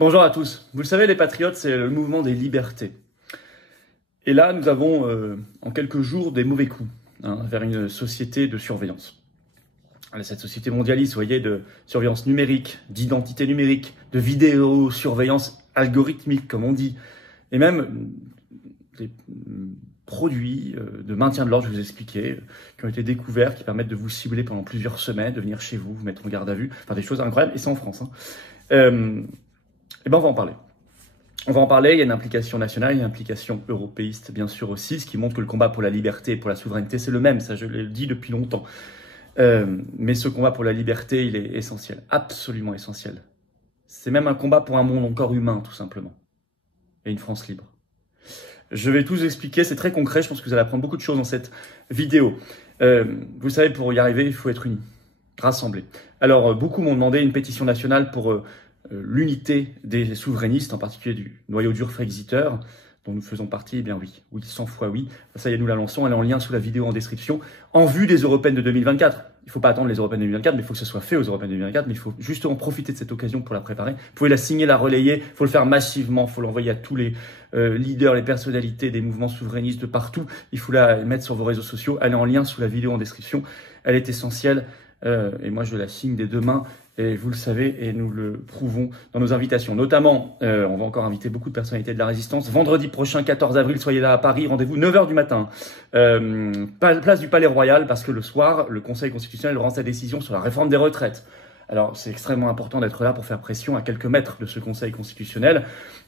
Bonjour à tous. Vous le savez, les Patriotes, c'est le mouvement des libertés. Et là, nous avons en quelques jours des mauvais coups vers une société de surveillance. Cette société mondialiste, vous voyez, de surveillance numérique, d'identité numérique, de vidéosurveillance algorithmique, comme on dit, et même des produits de maintien de l'ordre, je vous ai expliqué, qui ont été découverts, qui permettent de vous cibler pendant plusieurs semaines, de venir chez vous, vous mettre en garde à vue, enfin des choses incroyables, et c'est en France. Et ben on va en parler. On va en parler, il y a une implication nationale, il y a une implication européiste bien sûr aussi, ce qui montre que le combat pour la liberté et pour la souveraineté, c'est le même, ça je l'ai dit depuis longtemps. Mais ce combat pour la liberté, il est essentiel, absolument essentiel. C'est même un combat pour un monde encore humain, tout simplement. Et une France libre. Je vais tout vous expliquer, c'est très concret, je pense que vous allez apprendre beaucoup de choses dans cette vidéo. Vous savez, pour y arriver, il faut être unis, rassemblés. Alors, beaucoup m'ont demandé une pétition nationale pour l'unité des souverainistes, en particulier du noyau dur Frexiteur, dont nous faisons partie. Eh bien oui, 100 fois oui. Ça y est, nous la lançons, elle est en lien sous la vidéo en description, en vue des européennes de 2024. Il ne faut pas attendre les européennes de 2024, mais il faut que ce soit fait aux européennes de 2024, mais il faut justement profiter de cette occasion pour la préparer. Vous pouvez la signer, la relayer, il faut le faire massivement, il faut l'envoyer à tous les leaders, les personnalités des mouvements souverainistes de partout. Il faut la mettre sur vos réseaux sociaux, elle est en lien sous la vidéo en description, elle est essentielle, et moi je la signe dès demain. Et vous le savez, et nous le prouvons dans nos invitations. Notamment, on va encore inviter beaucoup de personnalités de la résistance. Vendredi prochain, 14 avril, soyez là à Paris. Rendez-vous 9 h du matin. Place du Palais Royal, parce que le soir, le Conseil constitutionnel rend sa décision sur la réforme des retraites. Alors, c'est extrêmement important d'être là pour faire pression à quelques mètres de ce Conseil constitutionnel.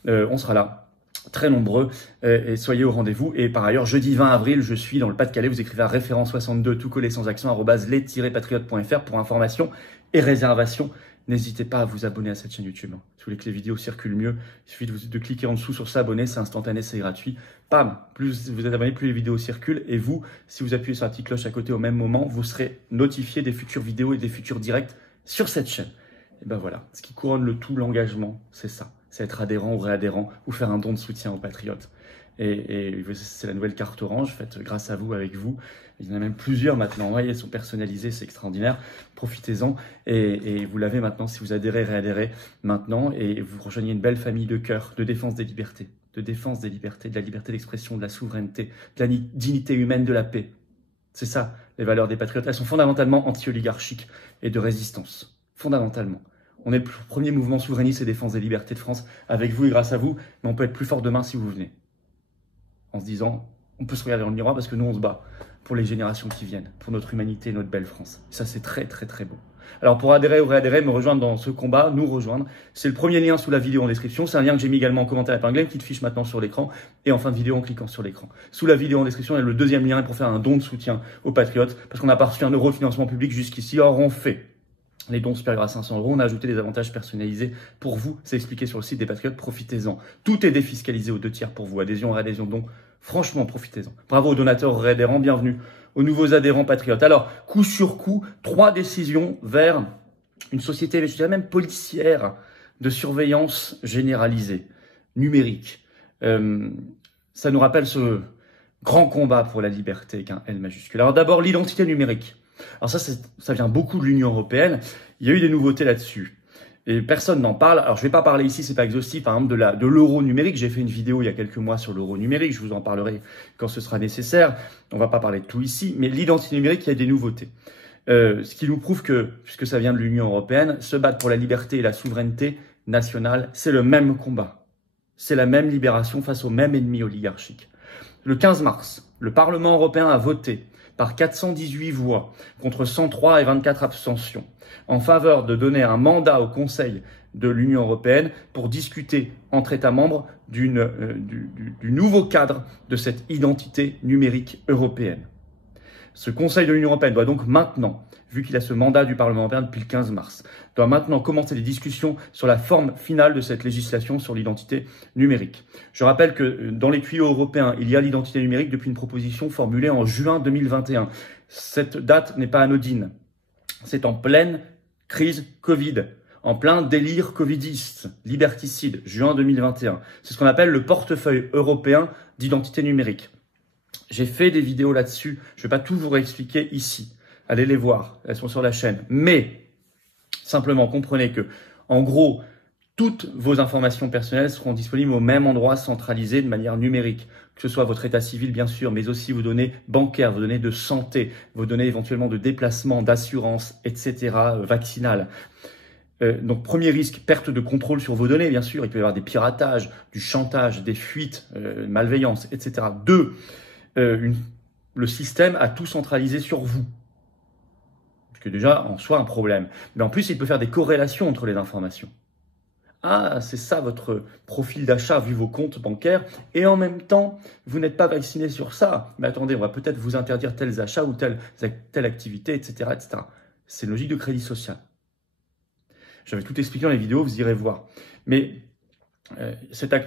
On sera là. Très nombreux, et soyez au rendez-vous. Et par ailleurs, jeudi 20 avril, je suis dans le Pas-de-Calais. Vous écrivez à référent 62, tout collé sans accent, @les-patriotes.fr pour information et réservation. N'hésitez pas à vous abonner à cette chaîne YouTube. Si vous voulez que les vidéos circulent mieux, il suffit de cliquer en dessous sur s'abonner, c'est instantané, c'est gratuit. Pam, plus vous êtes abonné, plus les vidéos circulent. Et vous, si vous appuyez sur la petite cloche à côté au même moment, vous serez notifié des futures vidéos et des futurs directs sur cette chaîne. Et ben voilà, ce qui couronne le tout, l'engagement, c'est ça. C'est être adhérent ou réadhérent ou faire un don de soutien aux Patriotes. Et c'est la nouvelle carte orange, faite grâce à vous, avec vous. Il y en a même plusieurs maintenant, elles sont personnalisées, c'est extraordinaire. Profitez-en et vous l'avez maintenant si vous adhérez, réadhérez maintenant et vous rejoignez une belle famille de cœur, de défense des libertés, de la liberté d'expression, de la souveraineté, de la dignité humaine, de la paix. C'est ça, les valeurs des Patriotes. Elles sont fondamentalement anti-oligarchiques et de résistance, fondamentalement. On est le premier mouvement souverainiste et défense des libertés de France, avec vous et grâce à vous, mais on peut être plus fort demain si vous venez. En se disant, on peut se regarder dans le miroir parce que nous, on se bat pour les générations qui viennent, pour notre humanité et notre belle France. Et ça, c'est très, très, très beau. Alors, pour adhérer ou réadhérer, me rejoindre dans ce combat, nous rejoindre, c'est le premier lien sous la vidéo en description. C'est un lien que j'ai mis également en commentaire épinglé, une petite fiche maintenant sur l'écran, et en fin de vidéo en cliquant sur l'écran. Sous la vidéo en description, il y a le deuxième lien pour faire un don de soutien aux Patriotes, parce qu'on n'a pas reçu 1 € de financement public jusqu'ici. Or, on fait les dons supérieurs à 500 €, on a ajouté des avantages personnalisés pour vous. C'est expliqué sur le site des Patriotes, profitez-en. Tout est défiscalisé aux 2 tiers pour vous, adhésion, réadhésion, don. Franchement, profitez-en. Bravo aux donateurs, aux réadhérents, bienvenue aux nouveaux adhérents Patriotes. Alors, coup sur coup, 3 décisions vers une société, je dirais même policière, de surveillance généralisée, numérique. Ça nous rappelle ce grand combat pour la liberté avec un L majuscule. Alors d'abord, l'identité numérique. Alors ça vient beaucoup de l'Union européenne. Il y a eu des nouveautés là-dessus. Et personne n'en parle. Alors je vais pas parler ici, c'est pas exhaustif, par exemple de l'euro numérique. J'ai fait une vidéo il y a quelques mois sur l'euro numérique. Je vous en parlerai quand ce sera nécessaire. On va pas parler de tout ici, mais l'identité numérique, il y a des nouveautés. Ce qui nous prouve que, puisque ça vient de l'Union européenne, se battre pour la liberté et la souveraineté nationale, c'est le même combat. C'est la même libération face au même ennemi oligarchique. Le 15 mars, le Parlement européen a voté par 418 voix contre 103 et 24 abstentions en faveur de donner un mandat au Conseil de l'Union européenne pour discuter entre États membres du nouveau cadre de cette identité numérique européenne. Ce Conseil de l'Union européenne doit donc maintenant, vu qu'il a ce mandat du Parlement européen depuis le 15 mars, doit maintenant commencer les discussions sur la forme finale de cette législation sur l'identité numérique. Je rappelle que dans les tuyaux européens, il y a l'identité numérique depuis une proposition formulée en juin 2021. Cette date n'est pas anodine. C'est en pleine crise Covid, en plein délire covidiste, liberticide, juin 2021. C'est ce qu'on appelle le portefeuille européen d'identité numérique. J'ai fait des vidéos là-dessus, je ne vais pas tout vous réexpliquer ici. Allez les voir, elles sont sur la chaîne. Mais, simplement, comprenez que, en gros, Toutes vos informations personnelles seront disponibles au même endroit centralisé de manière numérique, que ce soit votre état civil bien sûr, mais aussi vos données bancaires, vos données de santé, vos données éventuellement de déplacement, d'assurance, etc., vaccinales. Donc premier risque, perte de contrôle sur vos données, bien sûr, il peut y avoir des piratages, du chantage, des fuites, malveillance, etc. 2, le système a tout centralisé sur vous, ce qui est déjà en soi un problème. Mais en plus, il peut faire des corrélations entre les informations. Ah, c'est ça votre profil d'achat vu vos comptes bancaires, et en même temps, vous n'êtes pas vacciné sur ça. Mais attendez, on va peut-être vous interdire tels achats ou telle activité, etc., etc. C'est une logique de crédit social. J'avais tout expliqué dans les vidéos, vous irez voir. Mais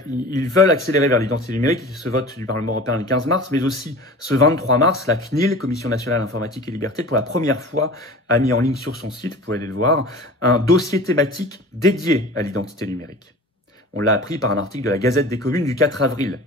ils veulent accélérer vers l'identité numérique, ce vote du Parlement européen le 15 mars, mais aussi ce 23 mars, la CNIL, Commission nationale informatique et liberté, pour la première fois, a mis en ligne sur son site, vous pouvez aller le voir, un dossier thématique dédié à l'identité numérique. On l'a appris par un article de la Gazette des communes du 4 avril.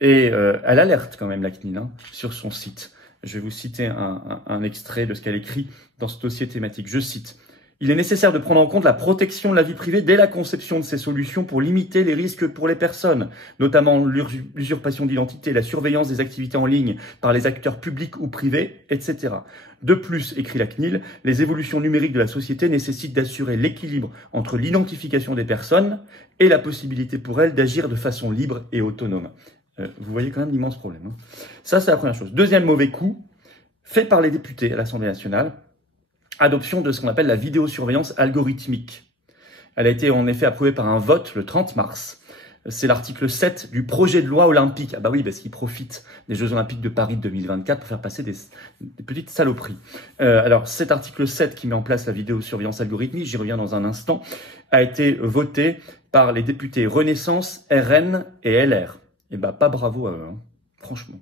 Et elle alerte quand même la CNIL sur son site. Je vais vous citer un extrait de ce qu'elle écrit dans ce dossier thématique. Je cite. Il est nécessaire de prendre en compte la protection de la vie privée dès la conception de ces solutions pour limiter les risques pour les personnes, notamment l'usurpation d'identité, la surveillance des activités en ligne par les acteurs publics ou privés, etc. De plus, écrit la CNIL, les évolutions numériques de la société nécessitent d'assurer l'équilibre entre l'identification des personnes et la possibilité pour elles d'agir de façon libre et autonome. Vous voyez quand même l'immense problème. Ça, c'est la première chose. Deuxième mauvais coup, fait par les députés à l'Assemblée nationale, adoption de ce qu'on appelle la vidéosurveillance algorithmique. Elle a été en effet approuvée par un vote le 30 mars. C'est l'article 7 du projet de loi olympique. Ah bah oui, parce qu'il profite des Jeux Olympiques de Paris de 2024 pour faire passer des petites saloperies. Alors cet article 7 qui met en place la vidéosurveillance algorithmique, j'y reviens dans un instant, a été voté par les députés Renaissance, RN et LR. Et bah pas bravo à eux, franchement.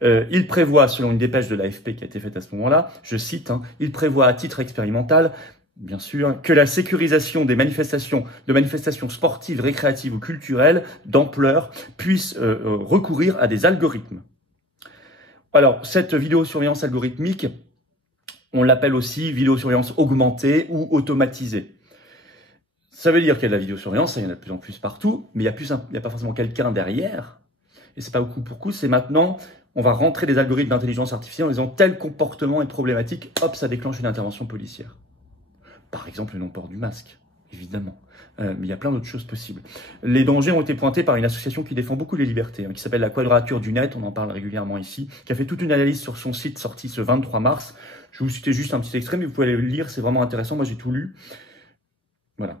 Il prévoit, selon une dépêche de l'AFP qui a été faite à ce moment-là, je cite, il prévoit à titre expérimental, bien sûr, que la sécurisation de manifestations sportives, récréatives ou culturelles d'ampleur puisse recourir à des algorithmes. Alors, cette vidéosurveillance algorithmique, on l'appelle aussi vidéosurveillance augmentée ou automatisée. Ça veut dire qu'il y a de la vidéosurveillance, il y en a de plus en plus partout, mais il n'y a pas forcément quelqu'un derrière. Et c'est pas au coup pour coup, c'est maintenant... On va rentrer des algorithmes d'intelligence artificielle en disant tel comportement est problématique, hop, ça déclenche une intervention policière. Par exemple, le non-port du masque, évidemment. Mais il y a plein d'autres choses possibles. Les dangers ont été pointés par une association qui défend beaucoup les libertés, qui s'appelle la Quadrature du Net, on en parle régulièrement ici, qui a fait toute une analyse sur son site sorti ce 23 mars. Je vais vous citer juste un petit extrait, mais vous pouvez aller le lire, c'est vraiment intéressant, moi j'ai tout lu. Voilà.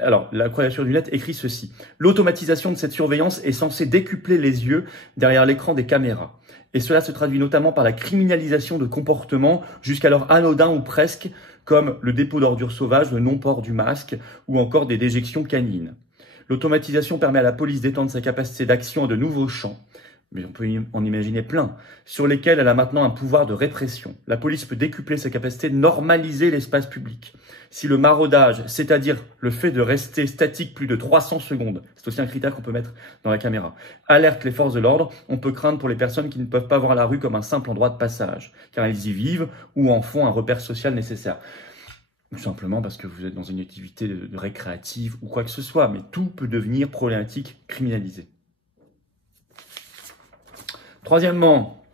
Alors, la Quadrature du Net écrit ceci. L'automatisation de cette surveillance est censée décupler les yeux derrière l'écran des caméras. Et cela se traduit notamment par la criminalisation de comportements jusqu'alors anodins ou presque, comme le dépôt d'ordures sauvages, le non-port du masque ou encore des déjections canines. L'automatisation permet à la police d'étendre sa capacité d'action à de nouveaux champs. Mais on peut en imaginer plein, sur lesquels elle a maintenant un pouvoir de répression. La police peut décupler sa capacité de normaliser l'espace public. Si le maraudage, c'est-à-dire le fait de rester statique plus de 300 secondes, c'est aussi un critère qu'on peut mettre dans la caméra, alerte les forces de l'ordre, on peut craindre pour les personnes qui ne peuvent pas voir la rue comme un simple endroit de passage, car elles y vivent ou en font un repère social nécessaire. Tout simplement parce que vous êtes dans une activité de récréative ou quoi que ce soit, mais tout peut devenir problématique, criminalisé. Troisièmement,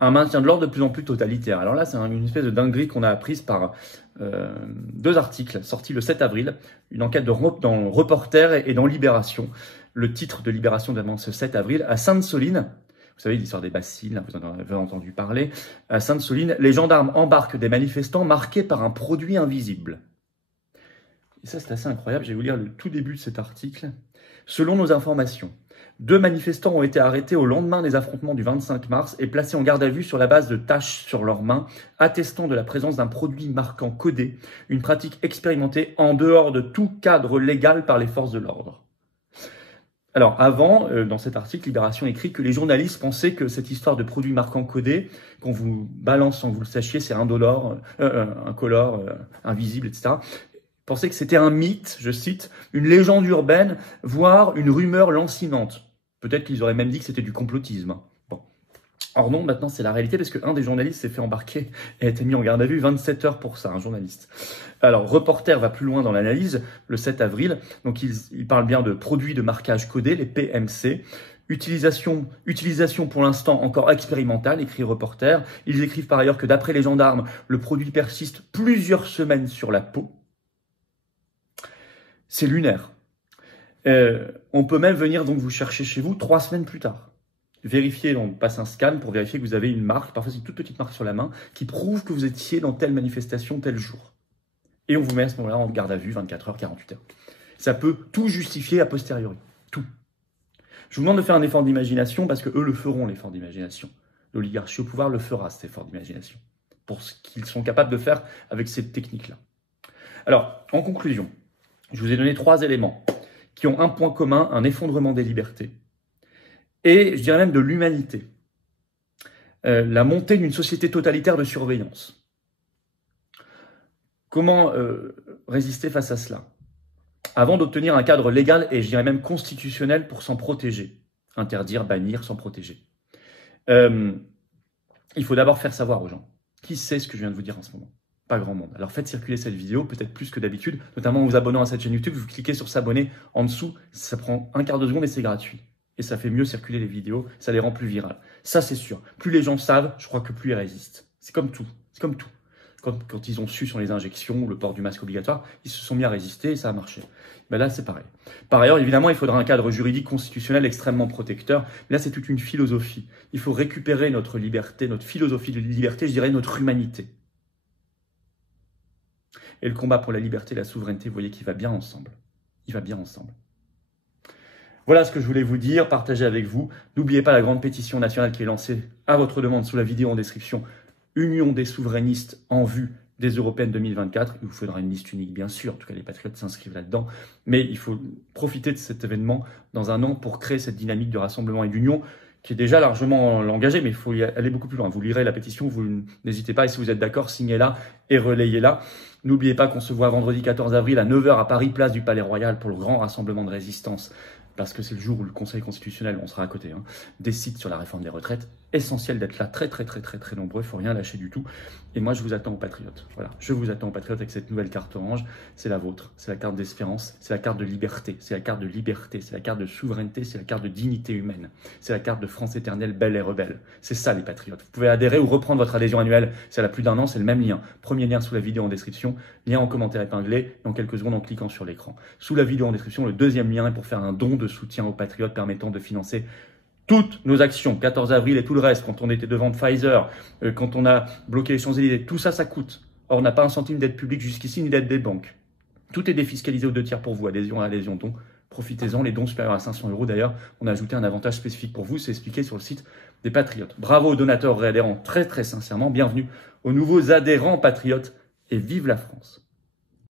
un maintien de l'ordre de plus en plus totalitaire. Alors là, c'est une espèce de dinguerie qu'on a apprise par deux articles sortis le 7 avril, une enquête dans Reporter et dans Libération. Le titre de Libération de ce 7 avril, à Sainte-Soline, vous savez l'histoire des bacilles, vous en avez entendu parler, à Sainte-Soline, les gendarmes embarquent des manifestants marqués par un produit invisible. Et ça, c'est assez incroyable, je vais vous lire le tout début de cet article. Selon nos informations, 2 manifestants ont été arrêtés au lendemain des affrontements du 25 mars et placés en garde à vue sur la base de taches sur leurs mains, attestant de la présence d'un produit marquant codé, une pratique expérimentée en dehors de tout cadre légal par les forces de l'ordre. Alors avant, dans cet article, Libération écrit que les journalistes pensaient que cette histoire de produit marquant codé, qu'on vous balance sans que vous le sachiez, c'est incolore, invisible, etc., pensaient que c'était un mythe, je cite, une légende urbaine, voire une rumeur lancinante. Peut-être qu'ils auraient même dit que c'était du complotisme. Bon. Or non, maintenant c'est la réalité parce qu'un des journalistes s'est fait embarquer et a été mis en garde à vue 27 heures pour ça, un journaliste. Alors, Reporter va plus loin dans l'analyse, le 7 avril, donc il parle bien de produits de marquage codé, les PMC, utilisation pour l'instant encore expérimentale, écrit Reporter. Ils écrivent par ailleurs que d'après les gendarmes, le produit persiste plusieurs semaines sur la peau. C'est lunaire. On peut même venir donc vous chercher chez vous 3 semaines plus tard. Vérifier, on passe un scan pour vérifier que vous avez une marque, parfois c'est une toute petite marque sur la main, qui prouve que vous étiez dans telle manifestation, tel jour. Et on vous met à ce moment-là en garde à vue, 24 heures, 48 heures. Ça peut tout justifier a posteriori. Tout. Je vous demande de faire un effort d'imagination parce que eux le feront, l'effort d'imagination. L'oligarchie au pouvoir le fera, cet effort d'imagination. Pour ce qu'ils sont capables de faire avec cette technique-là. Alors, en conclusion, je vous ai donné 3 éléments qui ont un point commun, un effondrement des libertés. Et je dirais même de l'humanité. La montée d'une société totalitaire de surveillance. Comment résister face à cela? Avant d'obtenir un cadre légal et je dirais même constitutionnel pour s'en protéger. Interdire, bannir, s'en protéger. Il faut d'abord faire savoir aux gens. Qui sait ce que je viens de vous dire en ce moment? Pas grand monde. Alors faites circuler cette vidéo, peut-être plus que d'habitude, notamment en vous abonnant à cette chaîne YouTube. Vous cliquez sur s'abonner en dessous, ça prend un quart de seconde et c'est gratuit. Et ça fait mieux circuler les vidéos, ça les rend plus virales. Ça, c'est sûr. Plus les gens savent, je crois que plus ils résistent. C'est comme tout. C'est comme tout. Quand ils ont su sur les injections, le port du masque obligatoire, ils se sont mis à résister et ça a marché. Ben là, c'est pareil. Par ailleurs, évidemment, il faudra un cadre juridique constitutionnel extrêmement protecteur. Mais là, c'est toute une philosophie. Il faut récupérer notre liberté, notre philosophie de liberté, je dirais notre humanité. Et le combat pour la liberté et la souveraineté, vous voyez qu'il va bien ensemble. Il va bien ensemble. Voilà ce que je voulais vous dire, partager avec vous. N'oubliez pas la grande pétition nationale qui est lancée à votre demande sous la vidéo en description. Union des souverainistes en vue des européennes 2024. Il vous faudra une liste unique, bien sûr. En tout cas, les patriotes s'inscrivent là-dedans. Mais il faut profiter de cet événement dans un an pour créer cette dynamique de rassemblement et d'union qui est déjà largement engagée, mais il faut y aller beaucoup plus loin. Vous lirez la pétition, vous n'hésitez pas. Et si vous êtes d'accord, signez-la et relayez-la. N'oubliez pas qu'on se voit vendredi 14 avril à 9 h à Paris, place du Palais Royal, pour le grand rassemblement de résistance. Parce que c'est le jour où le Conseil constitutionnel, on sera à côté, décide sur la réforme des retraites. Essentiel d'être là, très nombreux, il ne faut rien lâcher du tout. Et moi, je vous attends aux patriotes. Voilà, je vous attends aux patriotes avec cette nouvelle carte orange. C'est la vôtre, c'est la carte d'espérance, c'est la carte de liberté, c'est la carte de liberté, c'est la carte de souveraineté, c'est la carte de dignité humaine. C'est la carte de France éternelle, belle et rebelle. C'est ça les patriotes. Vous pouvez adhérer ou reprendre votre adhésion annuelle. C'est à plus d'1 an, c'est le même lien. Premier lien sous la vidéo en description, lien en commentaire épinglé, dans quelques secondes en cliquant sur l'écran. Sous la vidéo en description, le deuxième lien est pour faire un don de soutien aux patriotes permettant de financer toutes nos actions, 14 avril et tout le reste, quand on était devant Pfizer, quand on a bloqué les Champs-Élysées, tout ça, ça coûte. Or, on n'a pas un centime d'aide publique jusqu'ici, ni d'aide des banques. Tout est défiscalisé aux 2 tiers pour vous, adhésion à adhésion don. Profitez-en, les dons supérieurs à 500 € d'ailleurs, on a ajouté un avantage spécifique pour vous, c'est expliqué sur le site des Patriotes. Bravo aux donateurs réadhérents, très sincèrement, bienvenue aux nouveaux adhérents patriotes et vive la France.